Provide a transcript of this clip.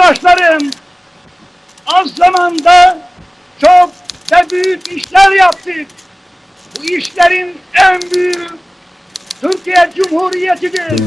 yurttaşlarım, az zamanda çok ve büyük işler yaptık. Bu işlerin en büyük Türkiye Cumhuriyeti'dir.